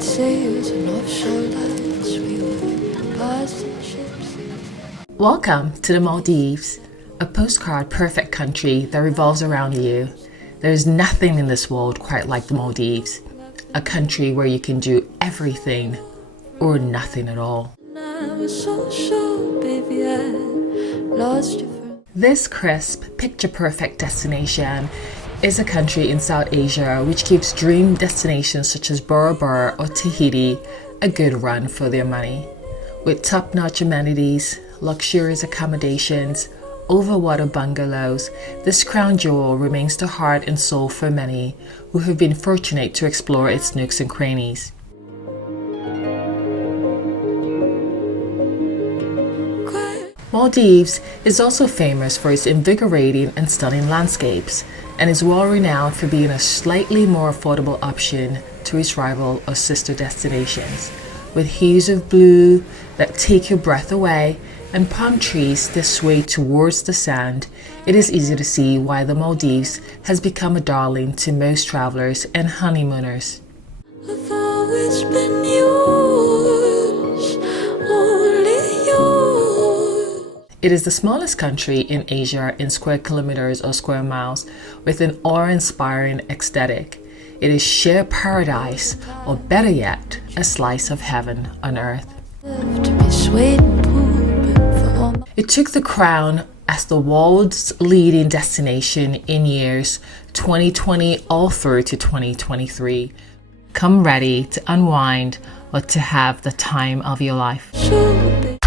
White sails and offshore lights, we were passing ships. Welcome to the Maldives, a postcard perfect country that revolves around you. There is nothing in this world quite like the Maldives, a country where you can do everything or nothing at all. I was so sure, baby, I lost you for. This crisp, picture-perfect destination is a country in South Asia which gives dream destinations such as Bora Bora or Tahiti a good run for their money. With top-notch amenities, luxurious accommodations, overwater bungalows, this crown jewel remains the heart and soul for many who have been fortunate to explore its nooks and crannies. Maldives is also famous for its invigorating and stunning landscapes and is well renowned for being a slightly more affordable option to its rival or sister destinations. With hues of blue that take your breath away and palm trees that sway towards the sand, it is easy to see why the Maldives has become a darling to most travelers and honeymooners. I've always been yours, only yours. It is the smallest country in Asia in square kilometers or square miles, with an awe-inspiring aesthetic. It is sheer paradise, or better yet, a slice of heaven on earth. To be swayed and pulled, but for all my It took the crown as the world's leading destination in years 2020 all through to 2023. Come ready to unwind or to have the time of your life. sure, baby.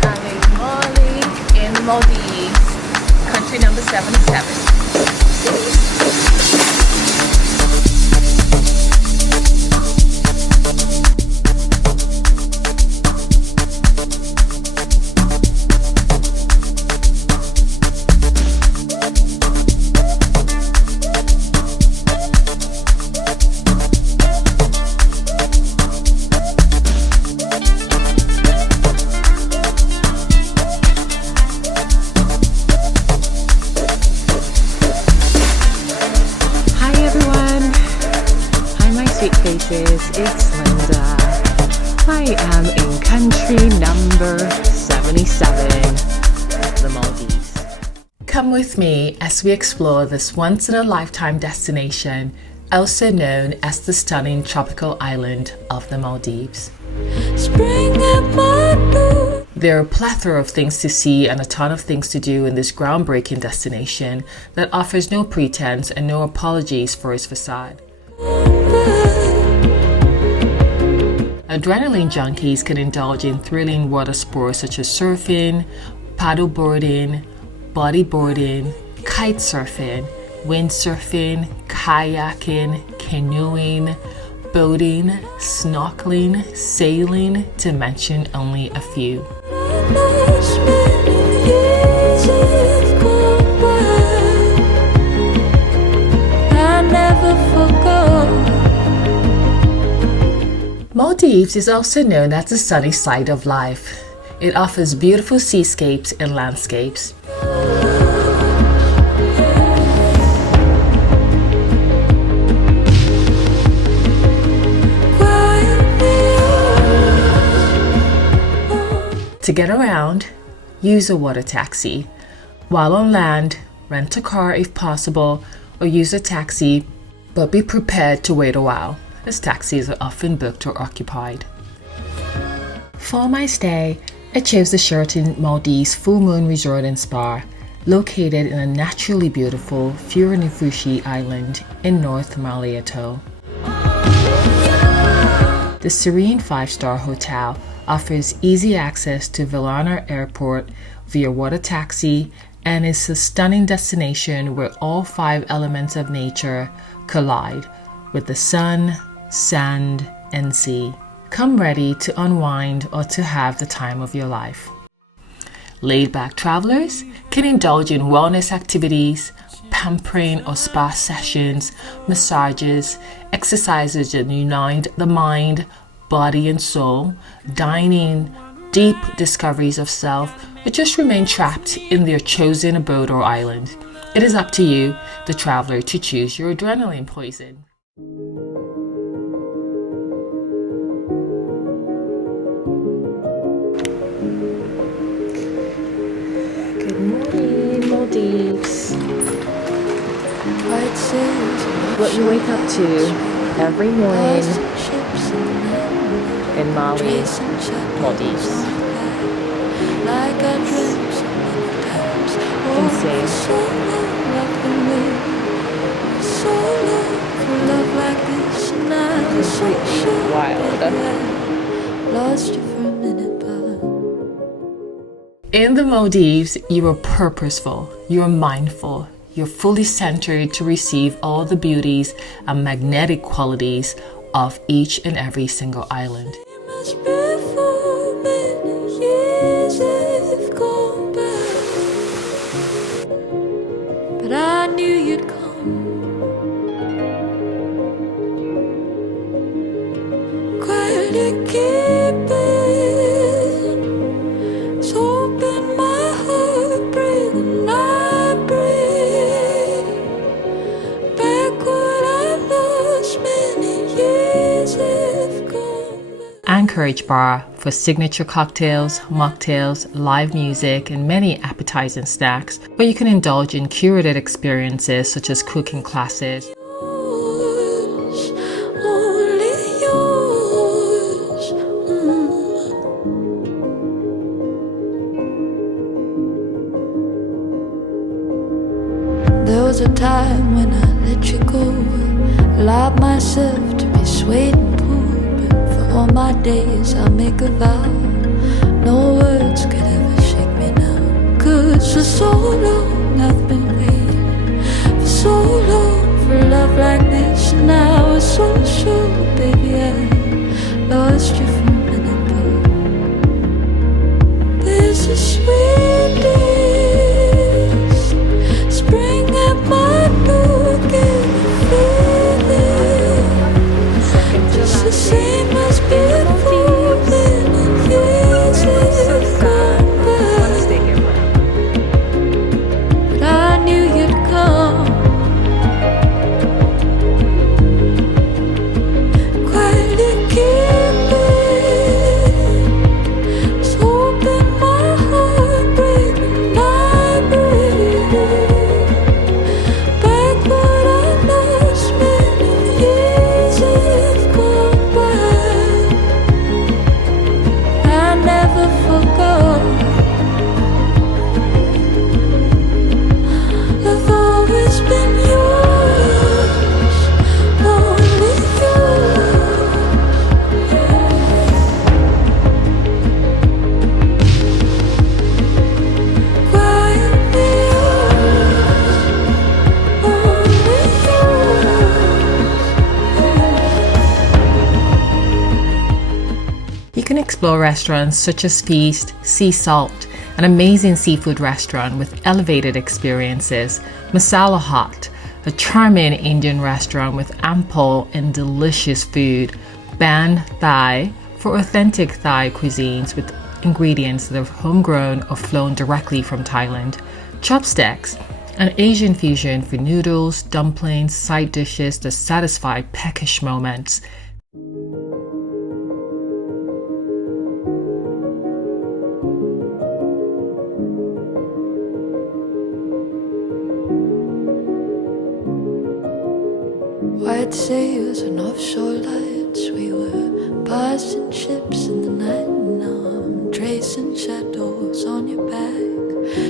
Having Molly in the Maldives, country number 77. Sweet faces, it's Linda. I am in country number 77, the Maldives. Come with me as we explore this once-in-a-lifetime destination, also known as the stunning tropical island of the Maldives. Spring at my door. There are a plethora of things to see and a ton of things to do in this groundbreaking destination that offers no pretense and no apologies for its facade. Adrenaline junkies can indulge in thrilling water sports such as surfing, paddleboarding, bodyboarding, kite surfing, windsurfing, kayaking, canoeing, boating, snorkeling, sailing, to mention only a few. Lost many years have gone by. I never forgot. Maldives is also known as the sunny side of life. It offers beautiful seascapes and landscapes. To get around, use a water taxi. While on land, rent a car if possible or use a taxi, but be prepared to wait a while, as taxis are often booked or occupied. For my stay, I chose the Sheraton Maldives Full Moon Resort and Spa, located in a naturally beautiful Funafushi Island in North Malaya Atoll. The serene 5-star hotel offers easy access to Villarner Airport via water taxi and is a stunning destination where all 5 elements of nature collide with the sun, sand, and sea. Come ready to unwind or to have the time of your life. Laid-back travelers can indulge in wellness activities, pampering or spa sessions, massages, exercises that unite the mind, body, and soul, dining, deep discoveries of self, or just remain trapped in their chosen abode or island. It is up to you, the traveler, to choose your adrenaline poison. Good morning, Maldives. What you wake up to every morning in Mali, Maldives. Completely wild. In the Maldives, you are purposeful, you are mindful, you're fully centered to receive all the beauties and magnetic qualities of each and every single island. But I knew you'd come. Quietly keeping, it's open my heart, breathing, I breathe back what I lost many years have gone. Anchorage Bar for signature cocktails, mocktails, live music, and many appetizing snacks, where you can indulge in curated experiences such as cooking classes, Yours, only yours. There was a time when I let you go, allowed myself to be swayed and pulled, but for all my days I'll make a vow, no words could ever shake me now. 'Cause for so long I've been waiting, for so long for love like this, and I was so sure, baby, I lost you for a minute, but there's a sweetness, spring at my door, get a feeling, just the same as before, many years have gone by, but I knew you'd come. Quietly keeping, it's open my heart, breathing, I breathe back what I lost many years have gone by. I never forgot. I've always been yours, only yours. Quietly yours, only yours. You can explore restaurants such as Feast, Sea Salt, an amazing seafood restaurant with elevated experiences, Masala Hut, a charming Indian restaurant with ample and delicious food, Ban Thai, for authentic Thai cuisines with ingredients that are homegrown or flown directly from Thailand, Chopsticks, an Asian fusion for noodles, dumplings, side dishes that satisfy peckish moments. White sails and offshore lights, we were passing ships in the night, and now I'm tracing shadows on your back,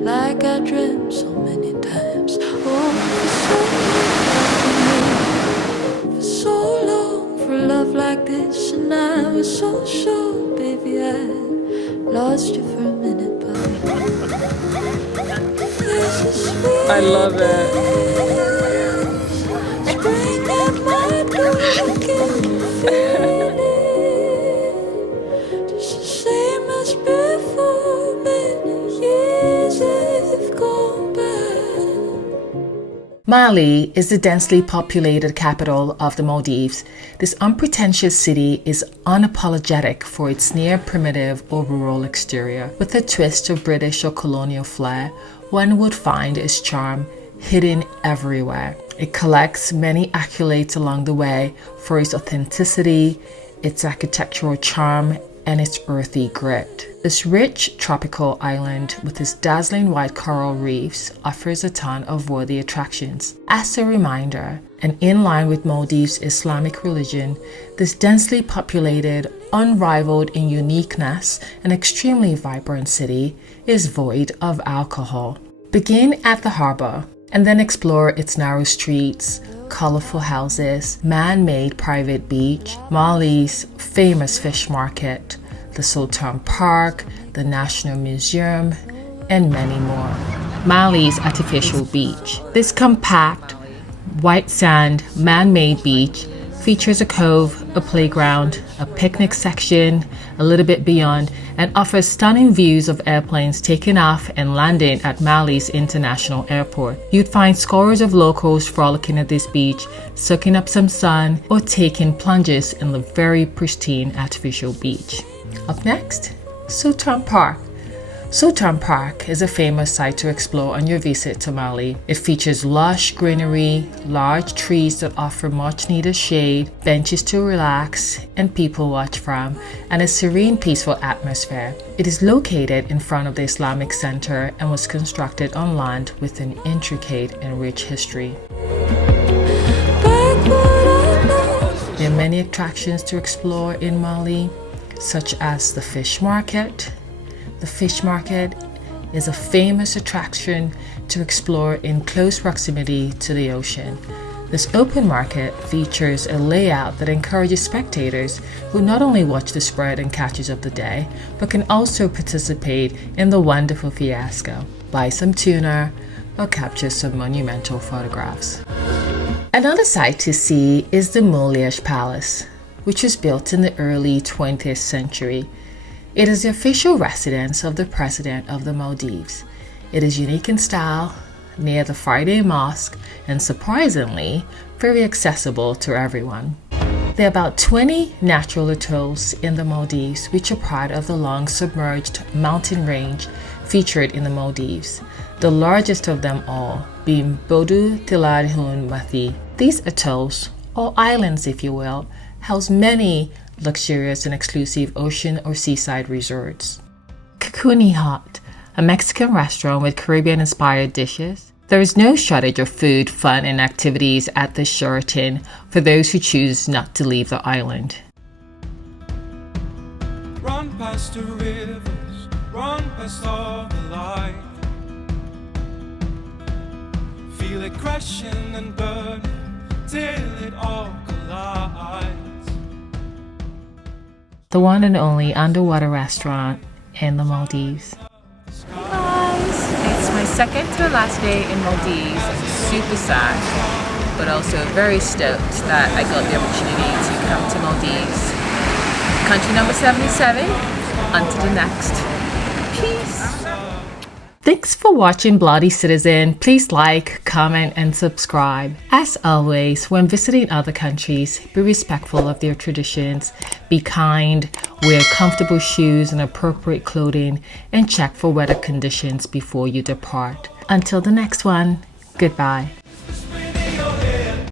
like I dreamt so many times. Oh, for so long for love like this, and I was so sure, baby, I lost you for a minute, but there's a sweet I love it. spring at my door, can you feel it? Just the same as before, many years have gone by. Mali is the densely populated capital of the Maldives. This unpretentious city is unapologetic for its near primitive or rural exterior. With a twist of British or colonial flair, one would find its charm hidden everywhere. It collects many accolades along the way for its authenticity, its architectural charm, and its earthy grit. This rich tropical island with its dazzling white coral reefs offers a ton of worthy attractions. As a reminder, and in line with Maldives' Islamic religion, this densely populated, unrivaled in uniqueness, and extremely vibrant city is void of alcohol. Begin at the harbor and then explore its narrow streets, colorful houses, man-made private beach, Mali's famous fish market, the Sultan Park, the National Museum, and many more. Mali's artificial beach. This compact, white sand, man-made beach features a cove, a playground, a picnic section, a little bit beyond, and offers stunning views of airplanes taking off and landing at Mali's International Airport. You'd find scores of locals frolicking at this beach, soaking up some sun, or taking plunges in the very pristine artificial beach. Up next, Sultan Park. Sultan Park is a famous site to explore on your visit to Mali. It features lush greenery, large trees that offer much needed shade, benches to relax and people watch from, and a serene, peaceful atmosphere. It is located in front of the Islamic Center and was constructed on land with an intricate and rich history. There are many attractions to explore in Mali, such as the fish market. The fish market is a famous attraction to explore in close proximity to the ocean. This open market features a layout that encourages spectators who not only watch the spread and catches of the day, but can also participate in the wonderful fiasco, buy some tuna, or capture some monumental photographs. Another sight to see is the Mouliesh Palace, which was built in the early 20th century. It is the official residence of the President of the Maldives. It is unique in style, near the Friday Mosque, and surprisingly, very accessible to everyone. There are about 20 natural atolls in the Maldives, which are part of the long submerged mountain range featured in the Maldives, the largest of them all being Bodu Tiladhun Mathi. These atolls, or islands if you will, house many luxurious and exclusive ocean or seaside resorts. Kukuni Hut, a Mexican restaurant with Caribbean-inspired dishes. There is no shortage of food, fun, and activities at the Sheraton for those who choose not to leave the island. Run past the rivers, run past all the light. Feel it crashing and burning till it all collides. The one and only underwater restaurant in the Maldives. Hey guys, it's my second to last day in Maldives. I'm super sad, but also very stoked that I got the opportunity to come to Maldives. Country number 77, on to the next. Peace. Thanks for watching Bloody Citizen. Please like, comment, and subscribe. As always, when visiting other countries, be respectful of their traditions, be kind, wear comfortable shoes and appropriate clothing, and check for weather conditions before you depart. Until the next one, goodbye.